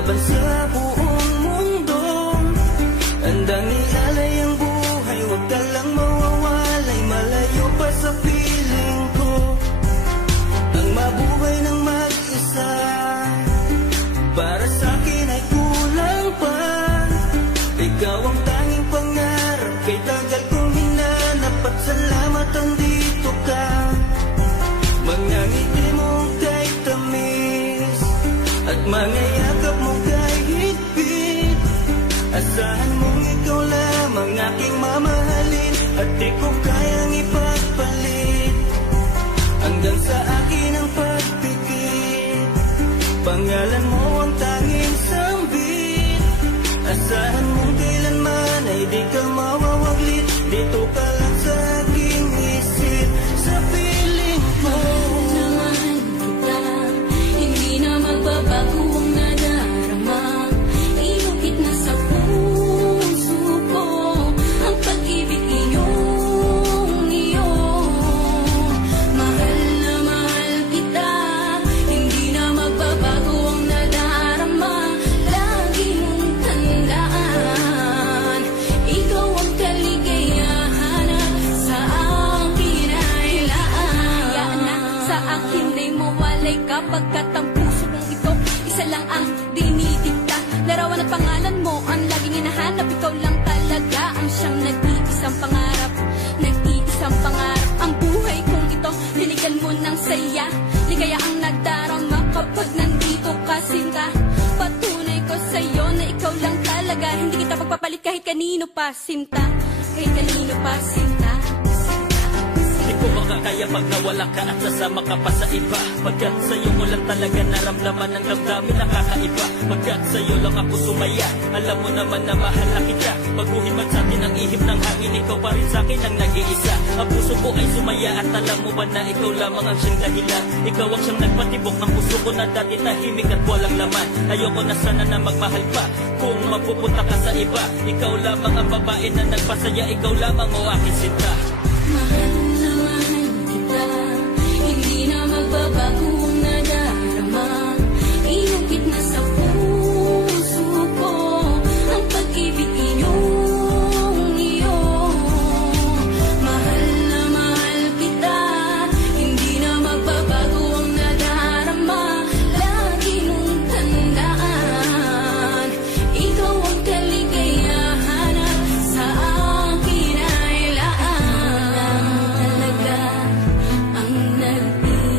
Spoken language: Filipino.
laban sa buong mundo. Handang ialay ang buhay, huwag ka lang mawawalay, malayo pa sa piling ko. Ang mabuhay ng mag-isa, para sa akin ay kulang pa. Ikaw ang tanging pangarap, kay tagal kong hinanap, at salamat andito ka. Mga ngiti mo kay tamis, at mga yakap mo kay higpit. Asahan mong ikaw lamang aking mamahalin, at di ko kayang ipagpalit. Hanggang sa akin ang pagpikit, pangalan mo ang tanging sambit. Asahan mong kailanman ay di ka mawawaglit, dito ka lang sa aking isip, sa piling ko. Naman kita, hindi na magbabago ang nadarama. Inukit na sa puso ko ang pag-ibig iyong iyo. Mahal na mahal kita, hindi na magbabago ang nadarama. Lagi mong tandaan, ikaw ang kaligayahan sa akin ay laan. Hayaan na sa akin ay mawalay kapagkat ang puso kong ito isa lang ang dinidikta. Larawan at pangalan mo ang laging hinahanap, ikaw lang talaga ang siyang nag-iisang pangarap. Nag-iisang pangarap ang buhay kong ito, binigyan mo ng saya. Ligaya ang nadarama kapag nandito ka, sinta. Patunay ko sa'yo na ikaw lang talaga, hindi kita pagpapalit kahit kanino pa, sinta. Kahit kanino pa, sinta. Di ko makakaya pag nawala ka at sasama ka pa sa iba. Pagkat sa'yo mo lang talaga naramdaman ang damdamin nakakaiba. Pagkat sa'yo lang ako sumaya, alam mo naman na mahal na kita. Pagbuhin man sa'tin ang ihip ng hangin, ikaw pa rin sa'kin ang nag-iisa. Ang puso ko ay sumaya at alam mo ba na ikaw lamang ang siyang dahilan. Ikaw ang siyang nagpatibok ng puso ko na dati tahimik at walang laman. Ayoko na sana na magmahal pa kung mapupunta ka sa iba. Ikaw lamang ang babae na nagpasaya, ikaw lamang o aking sinta. Mahal na mahal kita, hindi na magbabago ang nadarama. Inukit na sa puso ko ang pag-ibig iyong iyo. Mahal na mahal kita, hindi na magbabago ang nadarama. Lagi mong tandaan, ikaw ang kaligayahan sa akin ay laan. Talaga ang nag-iisa.